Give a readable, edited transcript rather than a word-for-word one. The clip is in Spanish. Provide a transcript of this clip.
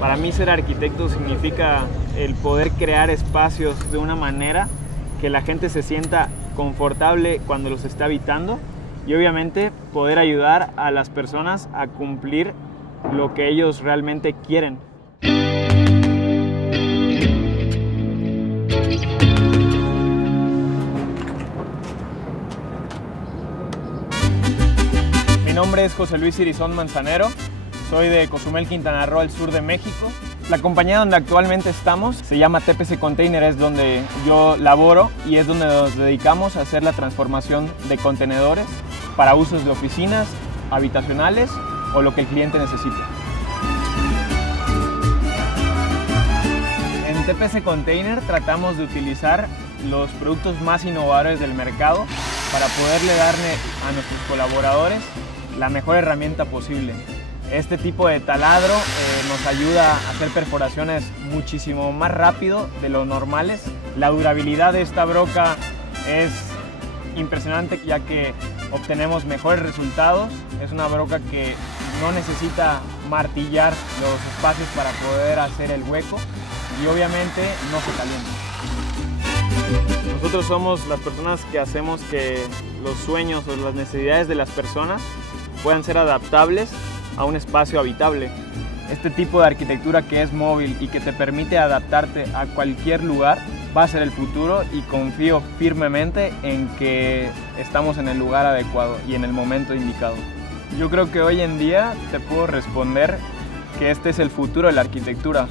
Para mí ser arquitecto significa el poder crear espacios de una manera que la gente se sienta confortable cuando los está habitando y obviamente poder ayudar a las personas a cumplir lo que ellos realmente quieren. Mi nombre es José Luis Irizón Manzanero, soy de Cozumel, Quintana Roo, al sur de México. La compañía donde actualmente estamos se llama TPC Container, es donde yo laboro y es donde nos dedicamos a hacer la transformación de contenedores para usos de oficinas, habitacionales o lo que el cliente necesite. En TPC Container tratamos de utilizar los productos más innovadores del mercado para poderle darle a nuestros colaboradores la mejor herramienta posible. Este tipo de taladro nos ayuda a hacer perforaciones muchísimo más rápido de lo normales. La durabilidad de esta broca es impresionante, ya que obtenemos mejores resultados. Es una broca que no necesita martillar los espacios para poder hacer el hueco y obviamente no se calienta. Nosotros somos las personas que hacemos que los sueños o las necesidades de las personas puedan ser adaptables a un espacio habitable. Este tipo de arquitectura que es móvil y que te permite adaptarte a cualquier lugar va a ser el futuro, y confío firmemente en que estamos en el lugar adecuado y en el momento indicado. Yo creo que hoy en día te puedo responder que este es el futuro de la arquitectura.